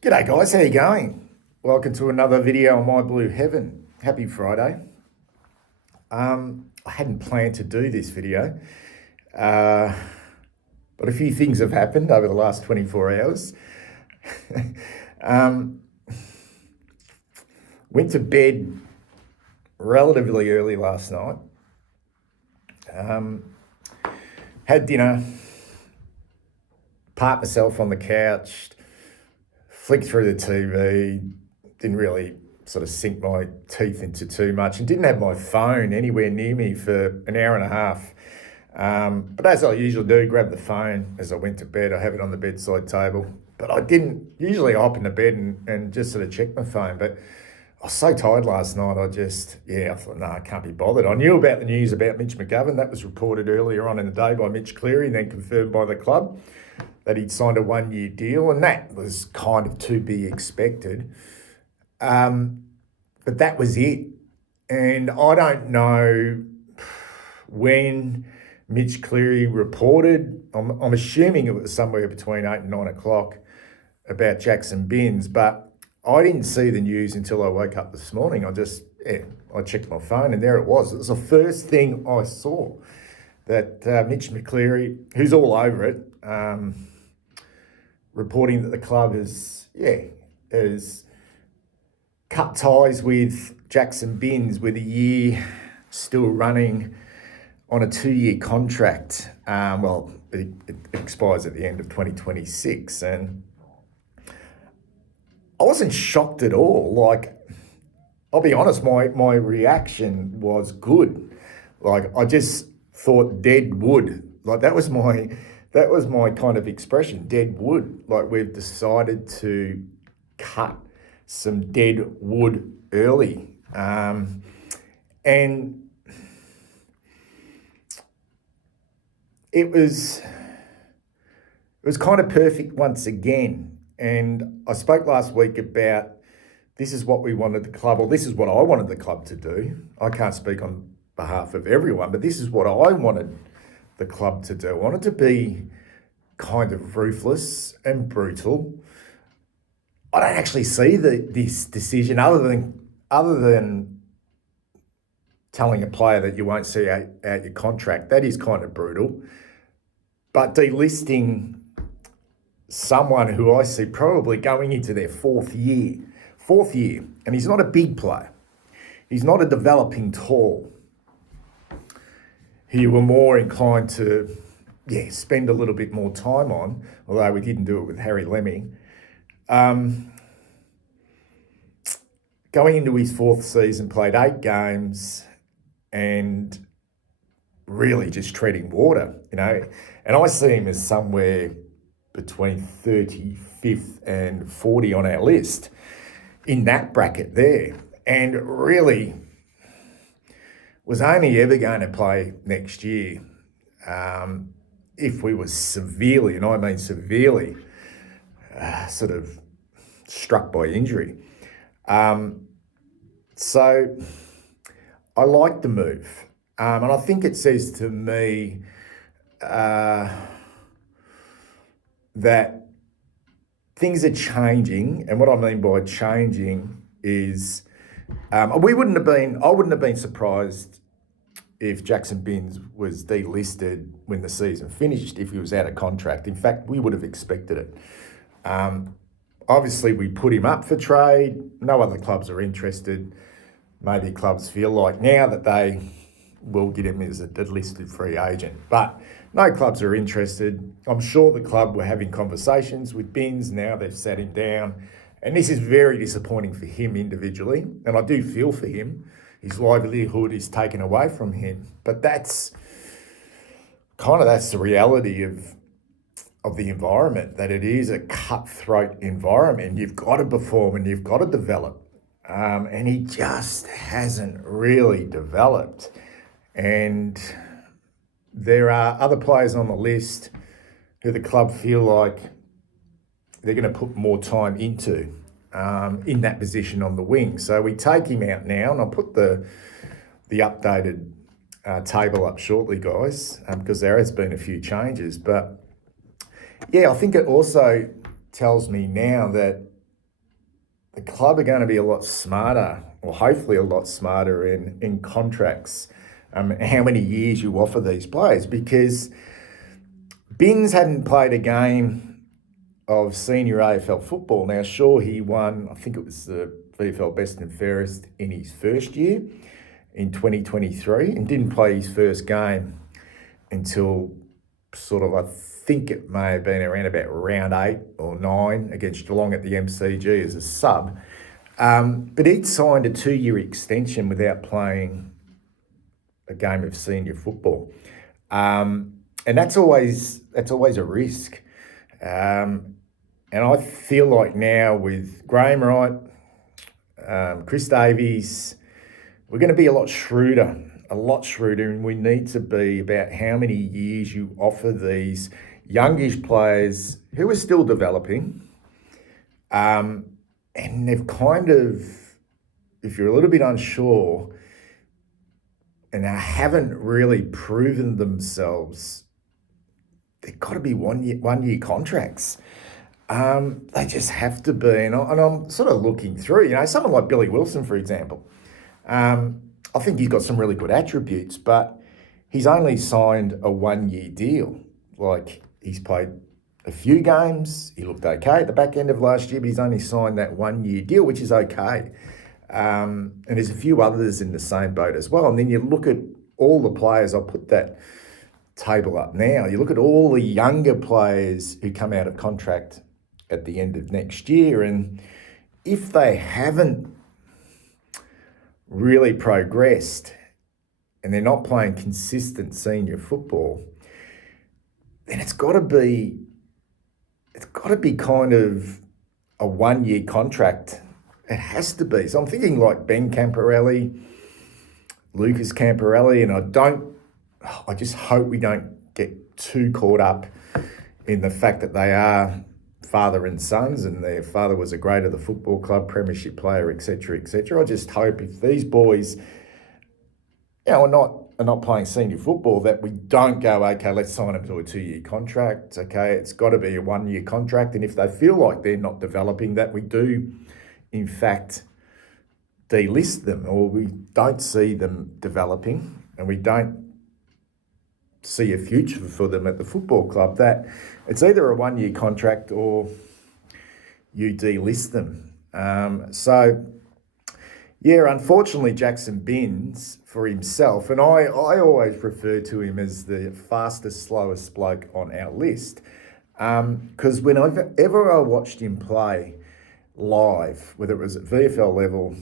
G'day guys, how you going? Welcome to another video on My Blue Heaven. Happy Friday. I hadn't planned to do this video, but a few things have happened over the last 24 hours. Went to bed relatively early last night. Had dinner, parked myself on the couch, flicked through the TV, didn't really sort of sink my teeth into too much, and didn't have my phone anywhere near me for an hour and a half. But as I usually do, grab the phone as I went to bed. I have it on the bedside table. But I didn't. Usually I hop into bed and just sort of check my phone. But I was so tired last night, I thought, no, I can't be bothered. I knew about the news about Mitch McGovern. That was reported earlier on in the day by Mitch Cleary and then confirmed by the club that he'd signed a 1-year deal, and that was kind of to be expected. But that was it. And I don't know when Mitch Cleary reported. I'm assuming it was somewhere between 8 and 9 o'clock about Jackson Binns, but I didn't see the news until I woke up this morning. I checked my phone and there it was. It was the first thing I saw, that Mitch McCleary, who's all over it, reporting that the club has cut ties with Jackson Binns with a year still running on a 2-year contract. It expires at the end of 2026. And I wasn't shocked at all. Like, I'll be honest, my reaction was good. Like, I just thought dead wood. Like, that was my kind of expression, dead wood. Like, we've decided to cut some dead wood early. And it was kind of perfect once again. And I spoke last week about this is what we wanted the club, or this is what I wanted the club to do. I can't speak on behalf of everyone, but this is what I wanted the club to do. I wanted to be kind of ruthless and brutal. I don't actually see this decision other than telling a player that you won't see out your contract. That is kind of brutal. But delisting someone who I see probably going into their fourth year, and he's not a big player. He's not a developing tall. Who you were more inclined to, spend a little bit more time on, although we didn't do it with Harry Lemming. Going into his fourth season, played 8 games and really just treading water, And I see him as somewhere between 35th and 40 on our list, in that bracket there. And really was only ever going to play next year if we were severely, and I mean severely, sort of struck by injury. So I like the move. And I think it says to me that things are changing. And what I mean by changing is I wouldn't have been surprised if Jackson Binns was delisted when the season finished, if he was out of contract. In fact, we would have expected it. Obviously, we put him up for trade. No other clubs are interested. Maybe clubs feel like now that they will get him as a delisted free agent. But no clubs are interested. I'm sure the club were having conversations with Binns. Now they've sat him down. And this is very disappointing for him individually. And I do feel for him. His livelihood is taken away from him. But that's the reality of the environment, that it is a cutthroat environment. You've got to perform and you've got to develop. And he just hasn't really developed. And there are other players on the list who the club feel like they're going to put more time into in that position on the wing. So we take him out now, and I'll put the updated table up shortly, guys, because there has been a few changes. But yeah, I think it also tells me now that the club are going to be a lot smarter, or hopefully a lot smarter in contracts, how many years you offer these players, because Binns hadn't played a game of senior AFL football. Now, sure, he won, I think it was the VFL Best and Fairest in his first year in 2023, and didn't play his first game until sort of, I think it may have been around about round 8 or 9 against Geelong at the MCG as a sub. But he'd signed a 2-year extension without playing a game of senior football. And that's always a risk. And I feel like now with Graham Wright, Chris Davies, we're going to be a lot shrewder, and we need to be about how many years you offer these youngish players who are still developing. And they've kind of, if you're a little bit unsure, and they haven't really proven themselves, they've got to be one-year contracts. They just have to be. And I'm sort of looking through, someone like Billy Wilson, for example. I think he's got some really good attributes, but he's only signed a 1-year deal. Like, he's played a few games. He looked okay at the back end of last year, but he's only signed that 1-year deal, which is okay. And there's a few others in the same boat as well. And then you look at all the players. I'll put that table up now. You look at all the younger players who come out of contract at the end of next year, and if they haven't really progressed and they're not playing consistent senior football, then it's got to be kind of a 1-year contract. It has to be. So I'm thinking like Ben Camporelli, Lucas Camporelli, and I just hope we don't get too caught up in the fact that they are father and sons, and their father was a great of the football club, premiership player, etc., etc. I just hope if these boys, are not playing senior football, that we don't go, okay, let's sign them to a 2-year contract. Okay, it's got to be a 1-year contract, and if they feel like they're not developing, that we do, in fact, delist them, or we don't see them developing, and we don't see a future for them at the football club, that it's either a 1-year contract or you delist them. Unfortunately, Jackson Binns for himself, and I always refer to him as the fastest, slowest bloke on our list, because whenever I watched him play live, whether it was at VFL level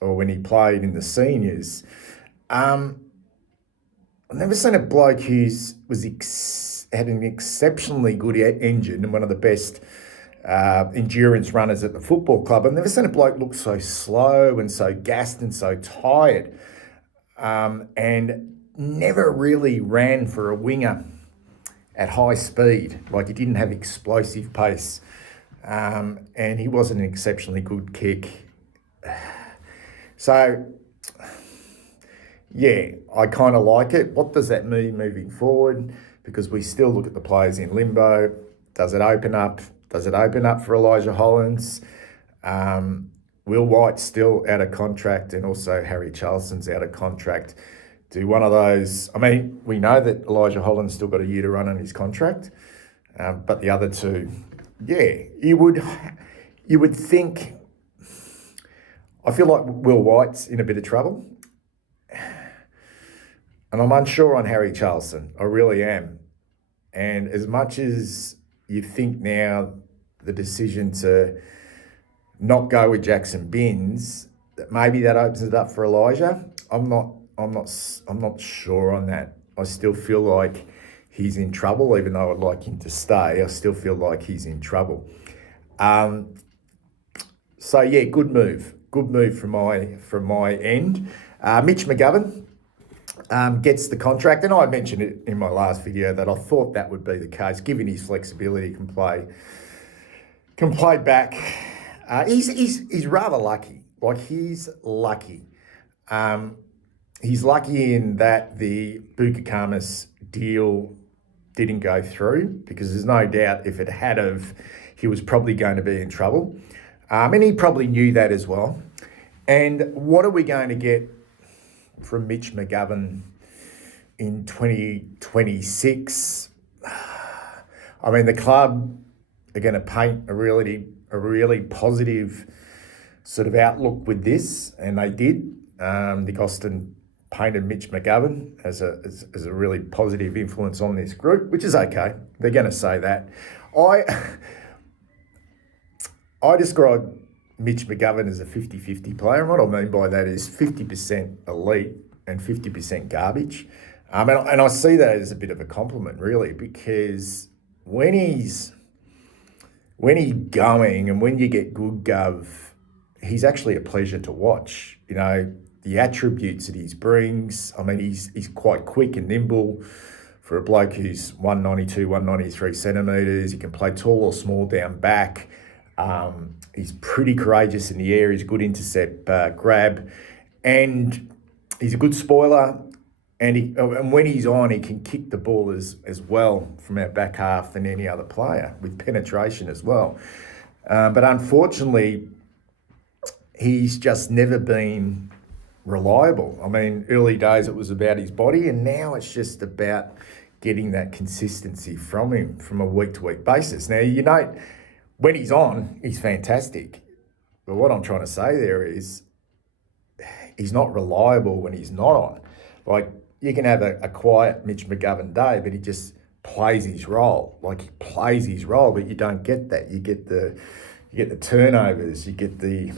or when he played in the seniors, I've never seen a bloke who had an exceptionally good engine and one of the best endurance runners at the football club. I've never seen a bloke look so slow and so gassed and so tired, and never really ran for a winger at high speed. Like, he didn't have explosive pace, and he wasn't an exceptionally good kick. So, yeah, I kind of like it. What does that mean moving forward? Because we still look at the players in limbo. Does it open up? Does it open up for Elijah Hollands? Will White's still out of contract, and also Harry Charleston's out of contract. Do one of those... I mean, we know that Elijah Holland's still got a year to run on his contract, but the other two, yeah, you would think... I feel like Will White's in a bit of trouble. And I'm unsure on Harry Charleston. I really am. And as much as you think now the decision to not go with Jackson Binns, that maybe that opens it up for Elijah, I'm not sure on that. I still feel like he's in trouble, even though I'd like him to stay. I still feel like he's in trouble. So yeah, good move from my end. Mitch McGovern gets the contract, and I mentioned it in my last video that I thought that would be the case, given his flexibility, can play back. He's rather lucky. Like, he's lucky. He's lucky in that the Bukakarmas deal didn't go through, because there's no doubt if it had of, he was probably going to be in trouble. And he probably knew that as well. And what are we going to get from Mitch McGovern in 2026? I mean, the club are going to paint a really positive sort of outlook with this, and they did. Nick Austin painted Mitch McGovern as a really positive influence on this group, which is okay. They're going to say that. I describe Mitch McGovern as a 50-50 player, and what I mean by that is 50% elite and 50% garbage. And I see that as a bit of a compliment, really, because when he's going and when you get good Gov, he's actually a pleasure to watch. You know, the attributes that he brings. I mean, he's quite quick and nimble for a bloke who's 192, 193 centimetres. He can play tall or small down back. He's pretty courageous in the air. He's a good intercept grab, and he's a good spoiler. And when he's on, he can kick the ball as well from our back half than any other player, with penetration as well. But unfortunately, he's just never been reliable. I mean, early days it was about his body, and now it's just about getting that consistency from him from a week-to-week basis. Now, you know, when he's on, he's fantastic. But what I'm trying to say there is he's not reliable when he's not on. Like, you can have a quiet Mitch McGovern day, but he just plays his role. Like, he plays his role, but you don't get that. You get the turnovers, you get the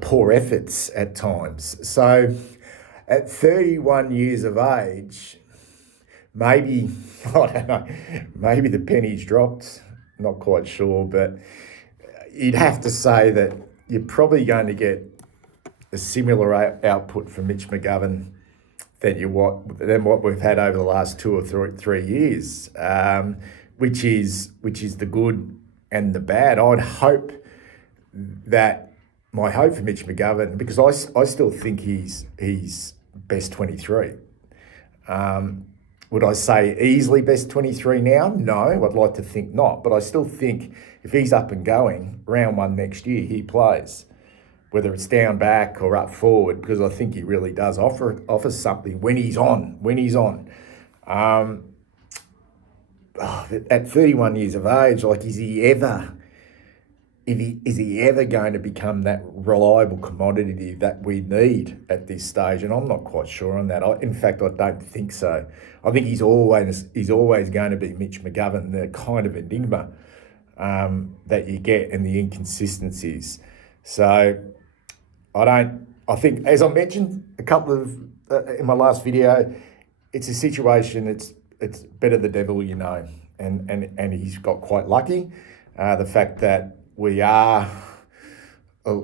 poor efforts at times. So at 31 years of age, maybe, I don't know, maybe the penny's dropped, not quite sure, but you'd have to say that you're probably going to get a similar output from Mitch McGovern than what we've had over the last 2 or 3 years, which is the good and the bad. I'd hope that my hope for Mitch McGovern, because I still think he's best 23. Would I say easily best 23 now? No, I'd like to think not. But I still think if he's up and going, round one next year, he plays, whether it's down back or up forward, because I think he really does offer something when he's on. At 31 years of age, like, is he ever going to become that reliable commodity that we need at this stage? And I'm not quite sure on that. In fact, I don't think so. I think he's always going to be Mitch McGovern, the kind of enigma that you get, and the inconsistencies. So I think, as I mentioned a couple of in my last video, it's a situation. It's better the devil you know, and he's got quite lucky. The fact that we are a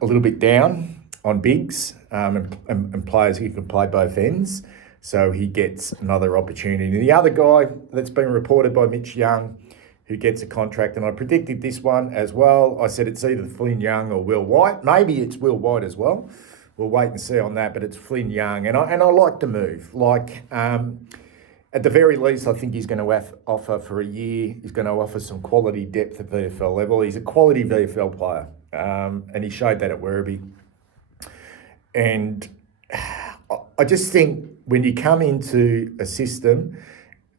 little bit down on bigs and players who can play both ends, so he gets another opportunity. And the other guy that's been reported by Mitch Young, who gets a contract, and I predicted this one as well. I said it's either Flynn Young or Will White. Maybe it's Will White as well. We'll wait and see on that, but it's Flynn Young. And I like the move. Like, at the very least, I think he's going to offer for a year. He's going to offer some quality depth at VFL level. He's a quality VFL player, and he showed that at Werribee. And I just think when you come into a system,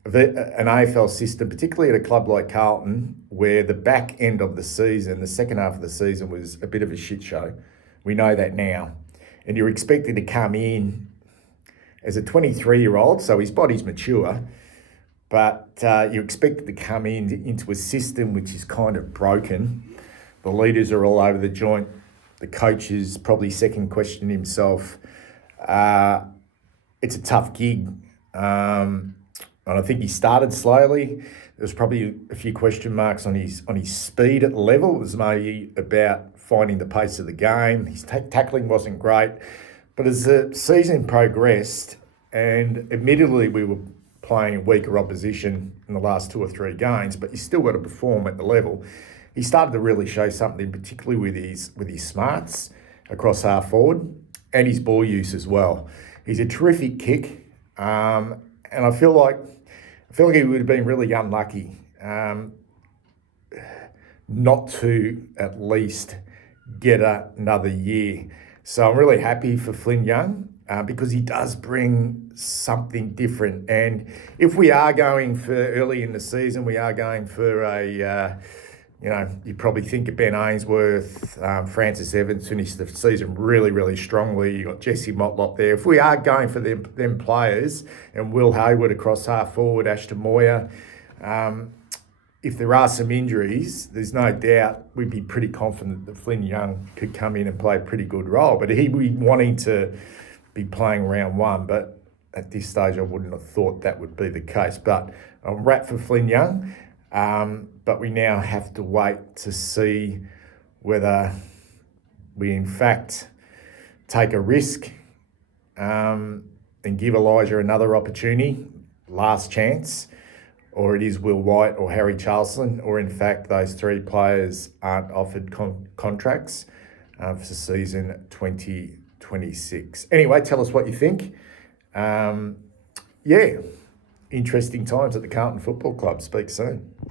an AFL system, particularly at a club like Carlton, where the back end of the season, the second half of the season, was a bit of a shit show. We know that now. And you're expected to come in as a 23-year-old, so his body's mature, but you're expected to come into a system which is kind of broken. The leaders are all over the joint. The coach is probably second questioning himself. It's a tough gig. And I think he started slowly. There was probably a few question marks on his speed at the level. It was maybe about finding the pace of the game. His tackling wasn't great. But as the season progressed, and admittedly we were playing weaker opposition in the last 2 or 3 games, but you still got to perform at the level, he started to really show something, particularly with his smarts across half forward and his ball use as well. He's a terrific kick, and I feel like he would have been really unlucky not to at least get another year. So I'm really happy for Flynn Young because he does bring something different. And if we are going for early in the season, we are going for you probably think of Ben Ainsworth, Francis Evans finished the season really, really strongly. You got Jesse Motlop there. If we are going for them players, and Will Hayward across half forward, Ashton Moyer, if there are some injuries, there's no doubt we'd be pretty confident that Flynn Young could come in and play a pretty good role. But he'd be wanting to be playing round one. But at this stage, I wouldn't have thought that would be the case. But I'm wrapped for Flynn Young. But we now have to wait to see whether we in fact take a risk and give Elijah another opportunity, last chance, or it is Will White or Harry Charlson, or in fact those three players aren't offered contracts for season 2026. Anyway, tell us what you think. Interesting times at the Carlton Football Club. Speak soon.